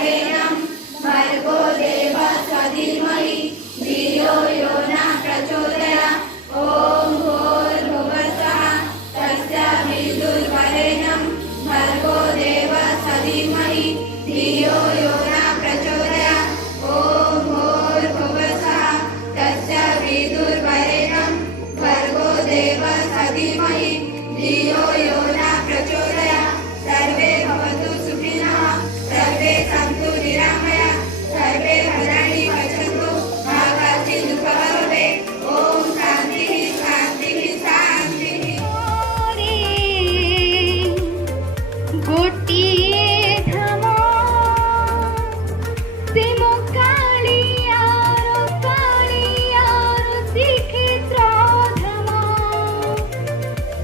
वरेण्यं भर्गो देवस्य धीमहि धियो यो न प्रचोदयात्। ॐ भूर्भुवस्सुः तस्य विदुर्वरेण्यं भर्गो देवस्य धीमहि धियो यो न प्रचोदयात्। ॐ भूर्भुवस्सुः तस्य विदुर्वरेण्यं भर्गो देवस्य धीमहि धियो यो न प्रचोदयात्। सर्वे भवन्तु सुखिनः सर्वे सन्तु निरामयाः सर्वे भद्राणि पश्यन्तु मा कश्चित् दुःखः भवेत्। ॐ शान्तिः शान्तिः शान्तिः। गोटिए धाम से मो कालियार श्रीक्षेत्र धाम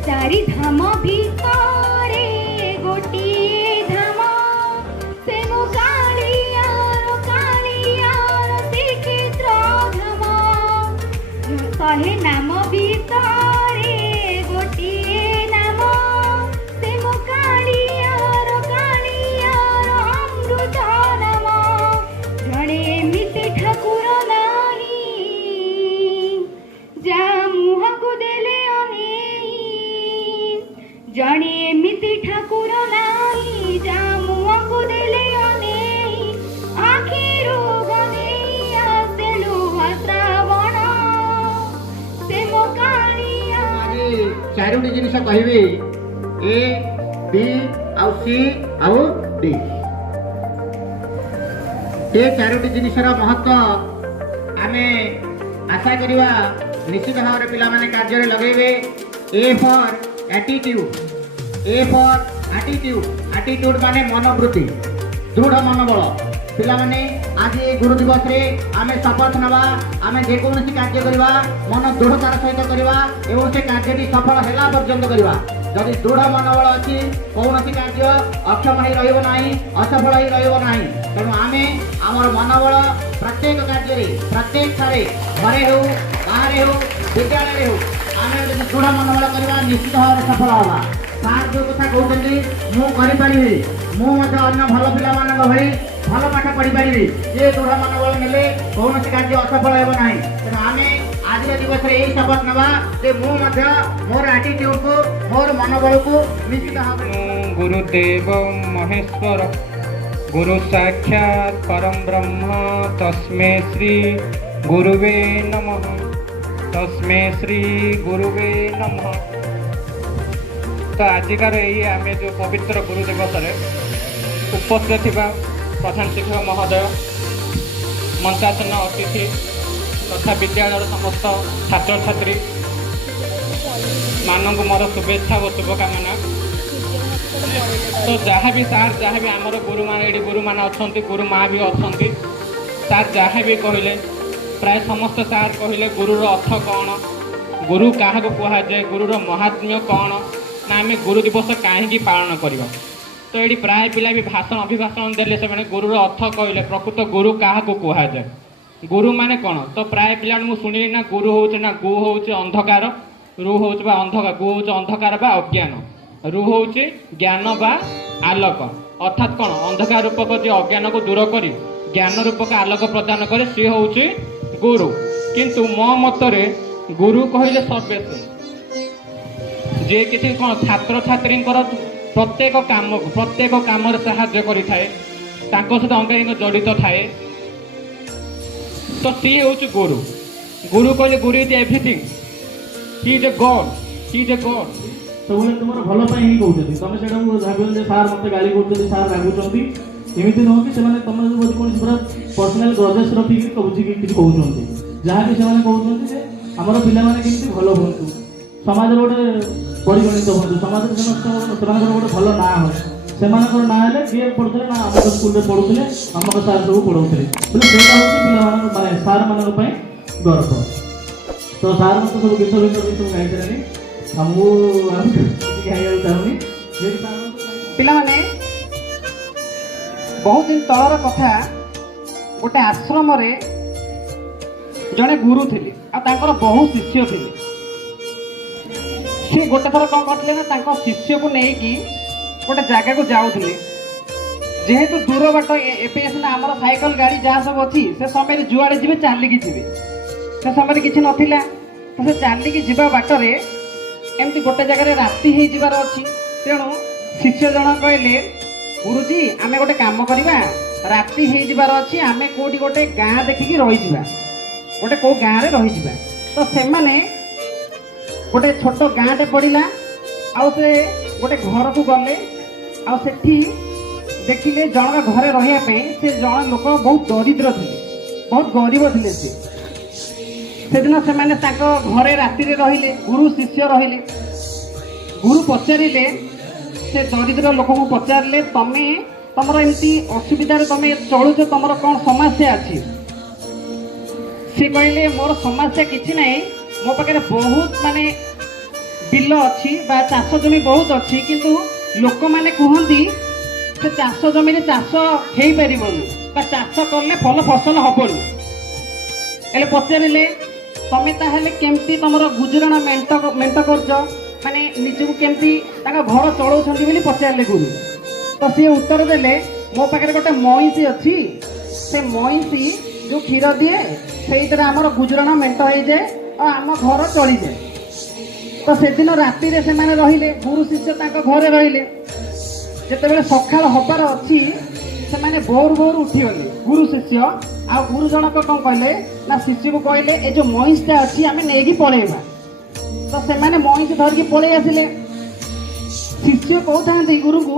चारि धाम भितरे गोटिए धाम से मो कालियार श्रीक्षेत्र धाम शहे नाम भितरे गोटिए नाम से मो कालियार अमृत नाम जड़े एमिति ठाकुर नाही जा मुह को देले अनेई जड़े एमिति ठाकुर नाही जा मुह को देले अनेई आखिरो गनेई आसे लुहा श्रावण से मो कालियार चारोटी जिनिस कहबी ए बी आउ सी आउ डी ये चारोटी जिनिसर महत्व आमे आशा करिवा निश्चित भाव में पिला माने कार्य लगेबे। A for attitude A for attitude माने मनोवृत्ति दृढ़ मनोबल पिला माने आज गुरु दिवस रे आमे शपथ नवा आमे जेकोसी कार्य करवा मन दृढ़तार सहित करवा एवं से कार्यटी सफल होला पर्यंत करवा। जदि दृढ़ मनोबल अच्छी कौन कार्य अक्षम हो रही असफल हो रही तेणु आमे आमर मनोबल प्रत्येक कार्य प्रत्येक थे घरे हो बाहर हो विद्यालय हो आमे जब दृढ़ मनोबल करवा निश्चित भाव में सफल हवा। सार जो कथा कहते मुझे अन्य भल पिला भाई भल पाठ पढ़ी पारि ये दृढ़ मनोबल ने कौन कार्य असफल होना तेणु आम आज दिवस में यही शपथ नवा जे मोर एटीट्यूड को मोर मनोबल को निश्चित भाव। गुरुदेव महेश्वर गुरु साक्षात् परम ब्रह्म तस्मै श्री गुरुवे नमः तस्मै श्री गुरुवे नमः। तो आजिकार यही आम जो पवित्र गुरु दिवस उपस्थित थिबा प्रधान शिक्षक महोदय मंचासन अतिथि तथा विद्यालय समस्त छात्र छात्री मानक मोर शुभेच्छा और शुभकामना। तो जहाँ भी सार जहाँ भी आमर गुरु मान ये गुरु मान अच्छा गुरु माँ भी अच्छा सार जहाँ भी कहले प्राय समस्त सार कहले गुरुर अर्थ कौन गुरु क्या कहुए गुरुर महात्म्य कौन ना आम गुरु दिवस कहीं पालन करवा। तो ये प्राय पिला भी भाषण अभिभाषण देले से गुरुर अर्थ कहले प्रकृत गुरु क्या कहुए गुरु माने कौन। तो प्राय पिला शुणिली ना गुरु हूँ ना गु हूँ अंधकार रु हूँ अंधकार गु हूँ अंधकार बा अज्ञान रु हूँ ज्ञान बा आलोक अर्थात कौन अंधकार रूपक जो अज्ञान को दूर कर ज्ञान रूपक आलोक प्रदान करे सी हूँ गुरु। किंतु मो मतरे गुरु कहले सर्वेश जे किसी कौन छात्र छात्री प्रत्येक काम साहाय्य करें सहित अंगांग जड़ित थाए तो सी हूँ गुरु। गुरु कहले गुरु is everything he is a god he is a god. सब तुम भल ही कहते तुम से भाव सार मत गाड़ी कर सार रागुंट एमती नुह कि तुम कौन पूरा पर्सनाल ग्रजेस रखिक बुझिक किसी कहते जहाँ भी से कहते आमर पे भल हूँ समाज गोटे परिगणित हूँ समाज गोटे भल ना हो से ना किए पढ़ुते ना आम स्कूल पढ़ुते आम सार सब पढ़ाते बोले से पे सार मान गर्व। तो सार मत सब गीत गीत भी सब गाई गाइबा चाहूनी पिलाने बहुत दिन तलर कथा गोटे आश्रम रे जड़े गुरु थे आ बहुत शिष्य थे सी गोटे थर कौन करते ना शिष्य को लेकिन गोटे जगह को जाऊे ଯେହେତୁ ଦୂର ବାଟ ଏବେ ସିନା ଆମର ସାଇକେଲ ଗାଡ଼ି ଯାହା ସବୁ ଅଛି ସେ ସମୟରେ ଯୁଆଡ଼େ ଯିବେ ଚାଲିକି ଯିବେ, ସେ ସମୟରେ କିଛି ନଥିଲା। ତ ସେ ଚାଲିକି ଯିବା ବାଟରେ ଏମିତି ଗୋଟେ ଜାଗାରେ ରାତି ହେଇଯିବାର ଅଛି। ତେଣୁ ଶିଷ୍ୟ ଜଣ କହିଲେ, ଗୁରୁଜୀ ଆମେ ଗୋଟେ କାମ କରିବା, ରାତି ହେଇଯିବାର ଅଛି, ଆମେ କେଉଁଠି ଗୋଟେ ଗାଁ ଦେଖିକି ରହିଯିବା, ଗୋଟେ କେଉଁ ଗାଁରେ ରହିଯିବା। ତ ସେମାନେ ଗୋଟେ ଛୋଟ ଗାଁଟେ ପଡ଼ିଲା, ଆଉ ସେ ଗୋଟେ ଘରକୁ ଗଲେ, ଆଉ ସେଠି ଦେଖିଲେ ଜଣଙ୍କ ଘରେ ରହିବା ପାଇଁ ସେ ଜଣେ ଲୋକ ବହୁତ ଦରିଦ୍ର ଥିଲେ, ବହୁତ ଗରିବ ଥିଲେ। ସେଦିନ ସେମାନେ ତାଙ୍କ ଘରେ ରାତିରେ ରହିଲେ, ଗୁରୁ ଶିଷ୍ୟ ରହିଲେ। ଗୁରୁ ପଚାରିଲେ, ସେ ଦରିଦ୍ର ଲୋକଙ୍କୁ ପଚାରିଲେ, ତମର ଏମିତି ଅସୁବିଧାରେ ତମେ ଚଳୁଛ, ତମର କ'ଣ ସମସ୍ୟା ଅଛି? ସେ କହିଲେ, ମୋର ସମସ୍ୟା କିଛି ନାହିଁ, ମୋ ପାଖରେ ବହୁତ ବିଲ ଅଛି ବା ଚାଷ ଜମି ବହୁତ ଅଛି, କିନ୍ତୁ ଲୋକମାନେ କୁହନ୍ତି ସେ ଚାଷ ଜମିରେ ଚାଷ ହେଇପାରିବନି ବା ଚାଷ କଲେ ଭଲ ଫସଲ ହବନି। ହେଲେ ପଚାରିଲେ, ତମେ ତାହେଲେ କେମିତି ତମର ଗୁଜୁରାଣ ମେଣ୍ଟ କରୁଛ, ନିଜକୁ କେମିତି ତାଙ୍କ ଘର ଚଳାଉଛନ୍ତି ବୋଲି ପଚାରିଲେ ଗୁରୁ। ତ ସିଏ ଉତ୍ତର ଦେଲେ, ମୋ ପାଖରେ ଗୋଟେ ମଇଁଷି ଅଛି, ସେ ମଇଁଷି ଯେଉଁ କ୍ଷୀର ଦିଏ ସେଇଥିରେ ଆମର ଗୁଜୁରାଣ ମେଣ୍ଟ ହେଇଯାଏ ଆଉ ଆମ ଘର ଚଳିଯାଏ। ତ ସେଦିନ ରାତିରେ ସେମାନେ ରହିଲେ, ଗୁରୁ ଶିଷ୍ୟ ତାଙ୍କ ଘରେ ରହିଲେ। ଯେତେବେଳେ ସକାଳ ହବାର ଅଛି ସେମାନେ ଭୋରୁ ଭୋରୁ ଉଠିଗଲେ ଗୁରୁ ଶିଷ୍ୟ। ଆଉ ଗୁରୁ ଜଣକ କ'ଣ କହିଲେ ନା ଶିଷ୍ୟକୁ କହିଲେ, ଏ ଯେଉଁ ମଇଁଷିଟା ଅଛି ଆମେ ନେଇକି ପଳେଇବା। ତ ସେମାନେ ମଇଁଷି ଧରିକି ପଳେଇ ଆସିଲେ। ଶିଷ୍ୟ କହୁଥାନ୍ତି ଗୁରୁକୁ,